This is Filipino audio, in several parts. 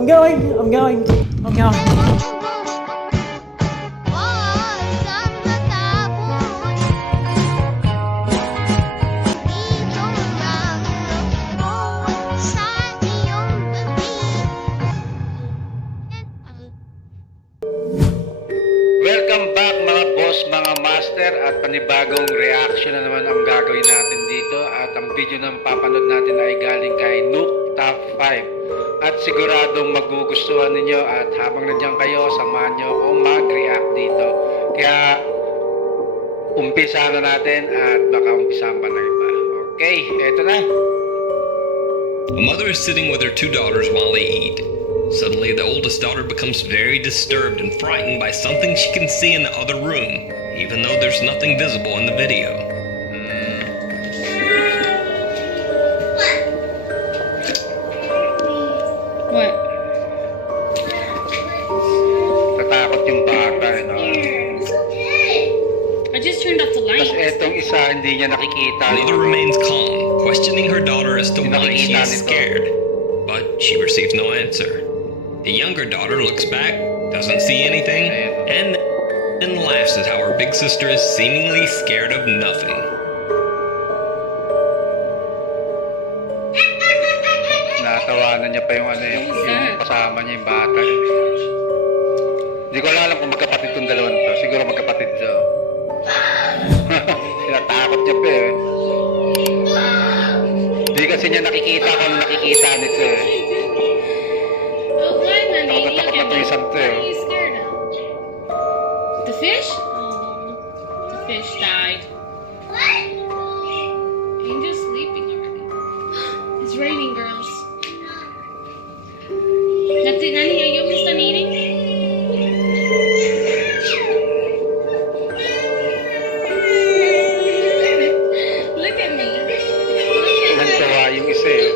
I'm going. Welcome back mga boss, mga master, at panibagong reaction na naman ang gagawin natin dito. At ang video na papanood natin ay galing kay Nook Top 5. At siguradong magugustuhan ninyo, at habang nandiyan kayo, samahan nyo akong mag-react dito. Kaya umpisa na natin at baka umpisahan pa ng iba. Okay, eto na. A mother is sitting with her two daughters while they eat. Suddenly, the oldest daughter becomes very disturbed and frightened by something she can see in the other room, even though there's nothing visible in the video. What? Natakot yung bata, no? I just turned off the Tapos light. etong isa, hindi niya nakikita. The mother remains calm, questioning her daughter as to why she Nakikita is nito. scared, but she receives no answer. The younger daughter looks back, doesn't see anything, and then laughs at how her big sister is seemingly scared of nothing. Natawanan niya pa yung yung kasama niya yung bata. Hindi ko alam kung magkapatid tong dalawang to. Siguro magkapatid to. Tinatakot niya pa eh. Hindi kasi niya nakikita kung nakikita nito eh. Oh, why, honey? Look Nakatakot at na to me. yung santo What eh. are you scared of? The fish? Oh, the fish died. What? Angel's sleeping already. It's raining, girls. Nani, are you almost done eating? Look at me. Nagtawa yung isa eh.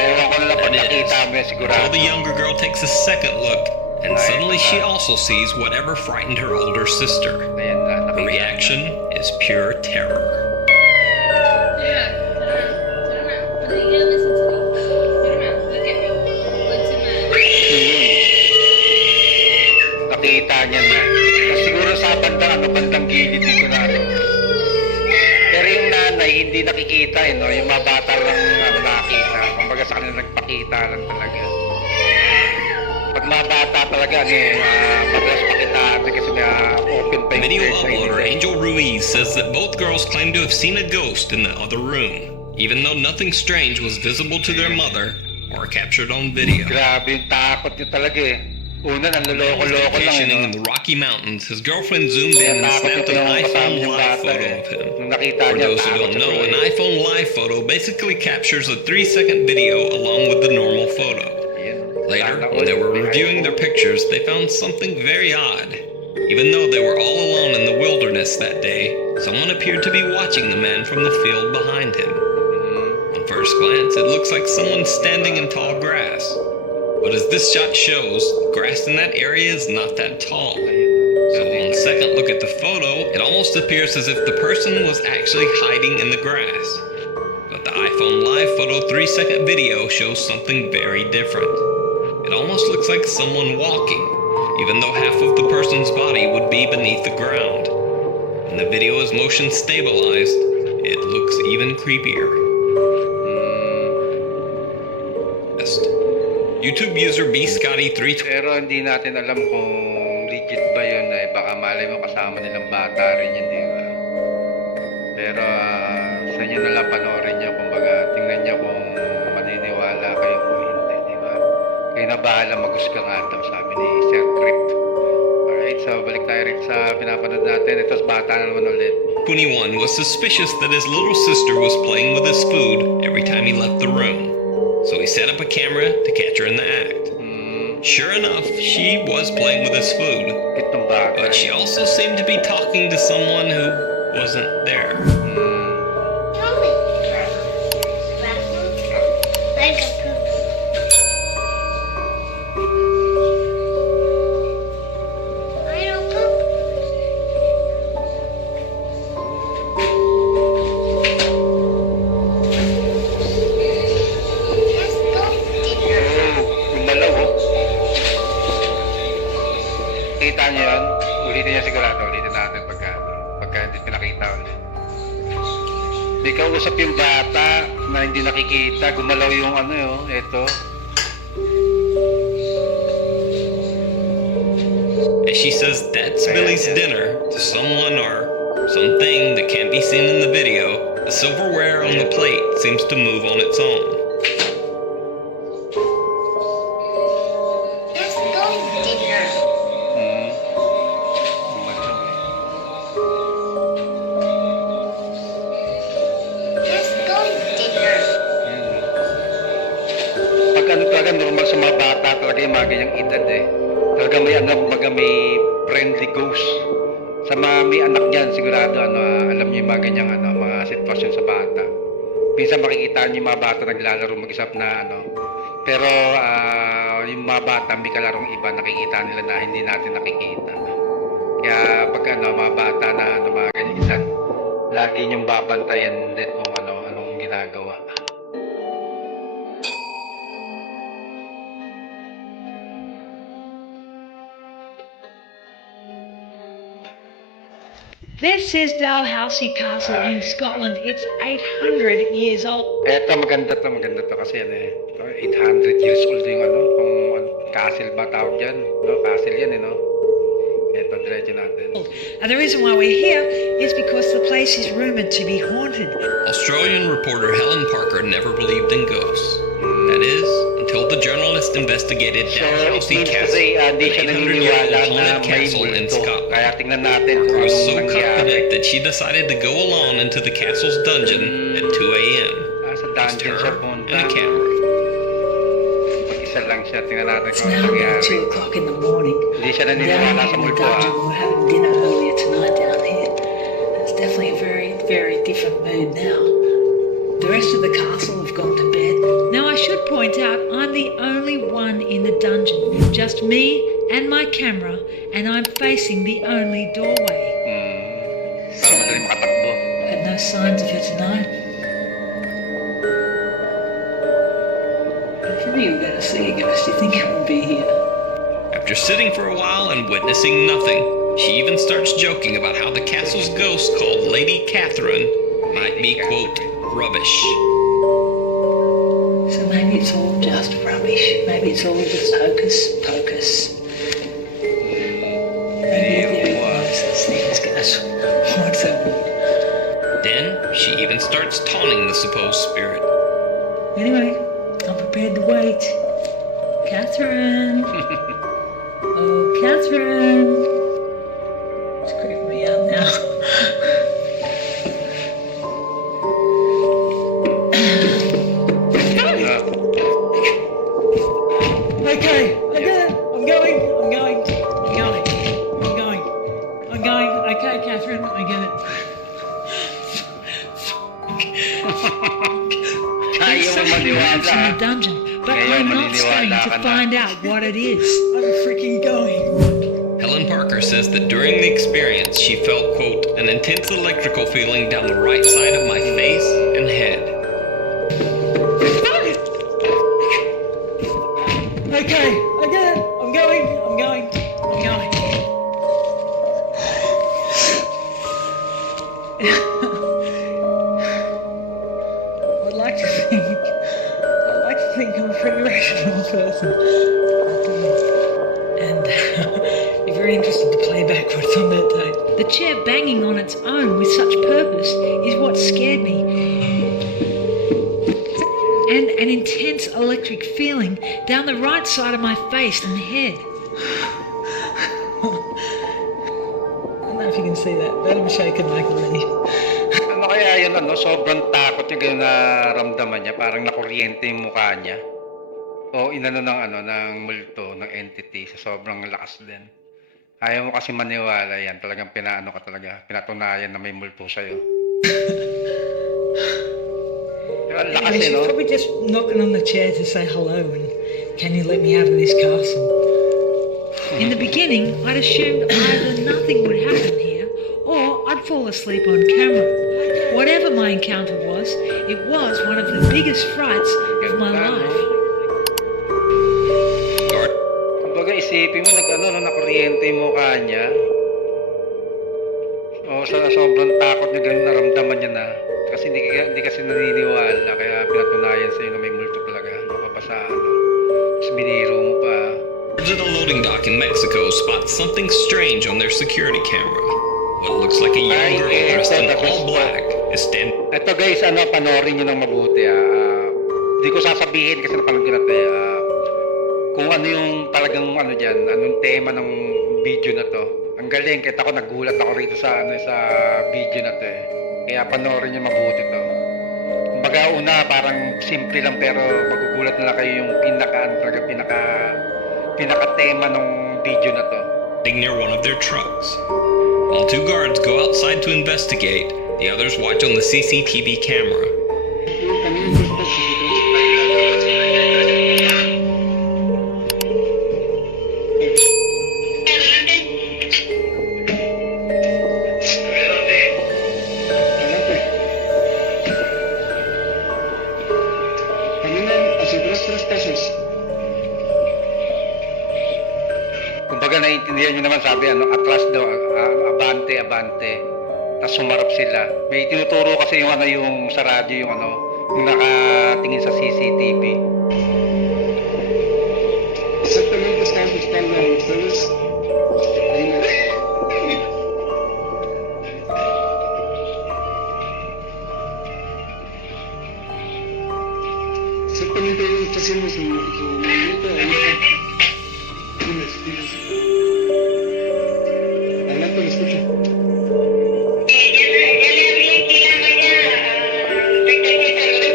Ewan ko na lang pag nakita mo yan sigurado. Well, the younger girl takes a second look, and suddenly she also sees whatever frightened her older sister. Ayan na, Her nakita. reaction is pure terror. Yeah, turn around. What are you gonna listen to me? Turn around. Look at me. Look to my. Nakita niya na. Kasi siguro sa bandang gilid dito na. Pero yung nanay, hindi nakikita eh, no? Yung mga bata lang nakita. Kumbaga sa kanila nagpakita lang talaga. Pag mga bata talaga, madalas pakitaan kasi may open pa yung Video face sa uploader inyo. Angel Ruiz says that both girls claim to have seen a ghost in the other room, even though nothing strange was visible to their mother or captured on video. Grabe yung takot niya talaga eh. Una, nanloloko-loko lang. Vacationing No? in the Rocky Mountains, his girlfriend zoomed in and Takot snapped ito an yung kasama iPhone niyang live bata photo eh. of him. Nung nakita For niya, those who takot don't siya know, tuloy. an iPhone live photo basically captures a 3-second video along with the normal photo. Ayan. Later, Sana when they all, were may reviewing their iPhone. pictures, they found something very odd. Even though they were all alone in the wilderness that day, someone appeared to be watching the man from the field behind him. On first glance, it looks like someone standing in tall grass. But as this shot shows, the grass in that area is not that tall. So on second look at the photo, it almost appears as if the person was actually hiding in the grass. But the iPhone live photo 3-second video shows something very different. It almost looks like someone walking, even though half of the person's body would be beneath the ground. When the video is motion stabilized, it looks even creepier. YouTube user BScotty320 Pero hindi natin alam kung legit ba yun eh. Baka malay mo kasama nilang bata rin yun, di ba? Pero sa inyo na lang panoorin nyo. Kumbaga, tingnan nyo kung maniniwala kayo kung hindi, di ba? Kayo na bahala mag-husga nga daw, sabi ni Sir Crypt. Alright, so balik tayo rin sa pinapanood natin. Ito bata na naman ulit. 21 was suspicious that his little sister was playing with his food every time he left the room. So he set up a camera to catch her in the act. Sure enough, she was playing with his food, Itong bata. but she also seemed to be talking to someone who wasn't there. Kita niyo yun? Ulitin niya sigurado. Ulitin natin pagka hindi pinakita ulit. May kausap yung bata na hindi nakikita. Gumalaw yung ano yun. Ito. As she says that's Billy's dinner to someone or something that can't be seen in the video, the silverware on the plate seems to move on its own. Let's go dinner. Gumalaw eh. Let's go dinner. Yan, eh. Pag ano talaga normal sa mga bata talaga yung mga ganyang edad eh. Talaga may may friendly ghost. Sa mga may anak dyan, sigurado alam niyo yung mga ganyang mga sitwasyon sa bata. Minsan makikita niyo yung mga bata naglalaro mag-isap na pero yung mga bata may kalarong iba nakikita nila na hindi natin nakikita. Kaya pag mga bata na mga ganyang edad, lagi niyong babantayan din kung anong ginagawa. This is Dalhousie Castle in Scotland. It's 800 years old. Eto maganda to kasi 800 years old yung kung castle ba tawag dyan, castle yan Eto, diretso natin. And the reason why we're here is because the place is rumored to be haunted. Australian reporter Helen Parker never believed in ghosts. That is, until the journalist investigated So, it Dalhousie means Castle, kasi an di siya 800-year-old naniniwala na haunted may castle in multo. Scotland. Kaya tingnan natin Parker kung was so anong nangyari. confident that she decided to go alone into the castle's dungeon at 2 a.m. Sa Just dungeon her siya and punta. a camera. Mag-isa lang siya. Tingnan natin It's kung now anong about nangyari. 2 o'clock in the morning. Hindi siya Down naniniwala sa in the multo dungeon, we were having dinner earlier tonight down here. It's definitely a very, very different mood now. The rest of the castle have gone to bed. Now I should point out I'm the only one in the dungeon. Just me and my camera, and I'm facing the only doorway. Para madaling makatakbo. Had no signs of her tonight. If you were going to see a ghost, you think it would be here? After sitting for a while and witnessing nothing, she even starts joking about how the castle's ghost called Lady Catherine might be, quote, rubbish. So maybe it's all just rubbish. Maybe it's all just hocus pocus. Maybe there was this thing's gonna haunt them. Then she even starts taunting the supposed spirit. Anyway, I'm prepared to wait. Catherine. Oh, Catherine. It's creeping me out now. Okay, I got it. I'm going. Okay, Catherine, I get it. Ayaw mo Something maniwala. moves in the dungeon, but Ngayon, I'm not maniniwala staying ka to na. find out what it is. I'm freaking going. Helen Parker says that during the experience, she felt, quote, an intense electrical feeling down the right side of my face and head. Okay, I get it. I'm going. I'd like to think I'm a pretty rational person. And be very interesting to play back what's on that tape. The chair banging on its own with such purpose is what scared me. And an intense electric feeling down the right side of my face and head. I don't know if you can see that, but I'm shaking like a leaf. Ano kaya yun, sobrang takot yung ganyan naramdaman niya, parang nakuryente yung mukha niya. O inano ng multo, ng entity, sa sobrang lakas din. Ayaw mo kasi maniwala yan, talagang pinatunayan na may multo sa'yo. Pero ang lakas Anyway, she's no? probably just knocking on the chair to say hello and can you let me out of this castle? In the beginning, I'd assumed either nothing would happen here or I'd fall asleep on camera. Whatever my encounter was, it was one of the biggest frights of my life. Kumbaga isipin mo, nakuryente yung mukha niya. O sa sobrang takot niya, ganun naramdaman niya na. Kasi hindi kasi naniniwala, kaya pinatunayan sa'yo na may multo talaga. Mapapasaan. Tapos biniro mo pa. Guards at the loading dock in Mexico spot something strange on their security camera. What looks like a young girl dressed in all black is standing. Ito guys, panoorin nyo ng mabuti. Hindi ko sasabihin kasi napanood ko na ito. Kung ano yung talagang dyan, anong tema ng video na to. Ang galing, kahit ako nagulat ako rito sa video na to eh. Kaya panoorin nyo mabuti to. Kumbaga una, parang simple lang pero magugulat na lang kayo yung pinaka-tema ng video na to. Near one of their trucks. While two guards go outside to investigate, the others watch on the CCTV camera. Kumbaga naiintindihan nyo naman, sabi atras daw, abante, abante. Tapos sumarap sila. May tinuturo kasi yung sa radyo yung nakatingin sa CCTV. Exactamente están buscando a ustedes. Exactamente ellos están haciendo su movimiento ahorita. Diles. Adelante, lo escucho. Ya le hablé que la vaya a lo dejo que pase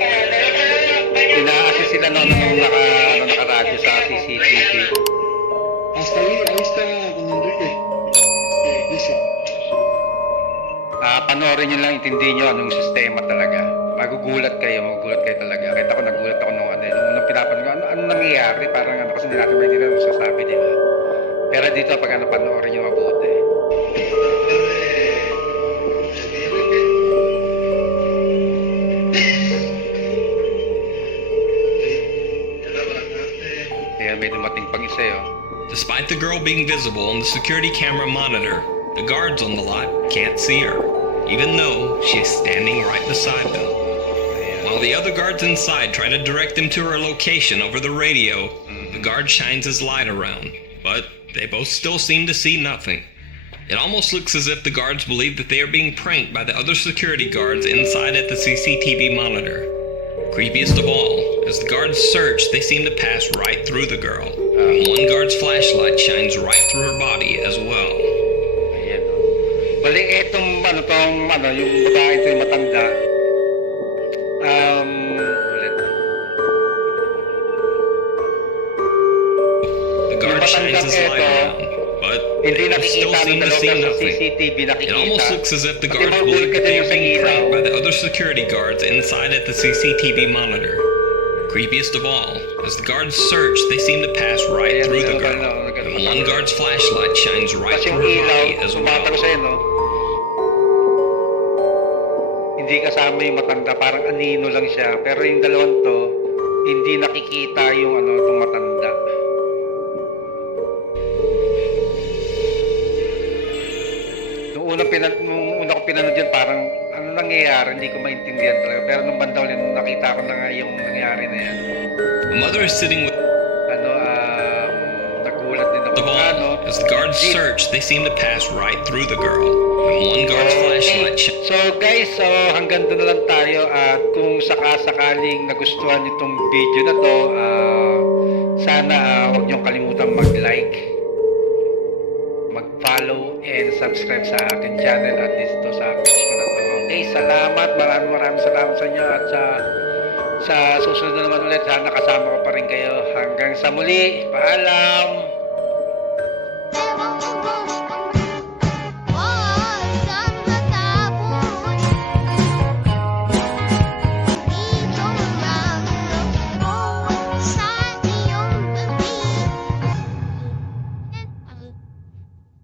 para el otro lado. Inaasi sila nung nakaradyo sa CCTV. Hasta ahí está don Enrique. Dice. Panoorin nyo lang, intindihin nyo anong sistema talaga. Magugulat kayo talaga. Kahit ako nagulat ako nung nung pinapanood ko, ano nangyayari? Parang kasi hindi natin maintindihan ang sasabi, di ba? Pero dito, pag panoorin nyo mabuti. Kaya may dumating pang isa yun. Despite the girl being visible on the security camera monitor, the guards on the lot can't see her, even though she is standing right beside them. While the other guards inside try to direct them to her location over the radio, the guard shines his light around, but they both still seem to see nothing. It almost looks as if the guards believe that they are being pranked by the other security guards inside at the CCTV monitor. Creepiest of all, as the guards search, they seem to pass right through the girl. And one guard's flashlight shines right through her body as well. Ayan. Bali, etong yung babae ito yung matanda. Ulit. The guard Yung shines his matandang light ito, around, but hindi they still nakikita seem ng to see dalawa sa nothing. CCTV It nakikita. almost looks as if the Kasi guards magugulat believe ka that din they yung are sa being ilaw. pranked by the other security guards inside at the CCTV monitor. Creepiest of all, as the guards search, they seem to pass right Ayan, through the ganun, girl. ganun, And one guard's flashlight shines right Kasi through yung her ilaw, body as well. sumatago sa'yo, no? Hindi kasama yung matanda, parang anino lang siya. Pero yung dalawang to, hindi nakikita yung itong matanda. Nung una ko pinanood yan, parang ano nangyayari, hindi ko maintindihan talaga. Pero nung banda ulit, nakita ko na nga yung nangyari na yan. The mother is sitting with Nagulat din ako. the ball. As the guards search, they seem to pass right through the girl. And one guard's flashlight shines. So guys, hanggang doon na lang tayo at kung sakasakaling nagustuhan itong video na to, sana huwag niyong kalimutan mag-like, mag-follow and subscribe sa akin channel at dito sa page ko na to. Okay, salamat, maraming salamat sa inyo at sa susunod na naman ulit, sana kasama ko pa rin kayo hanggang sa muli. Paalam!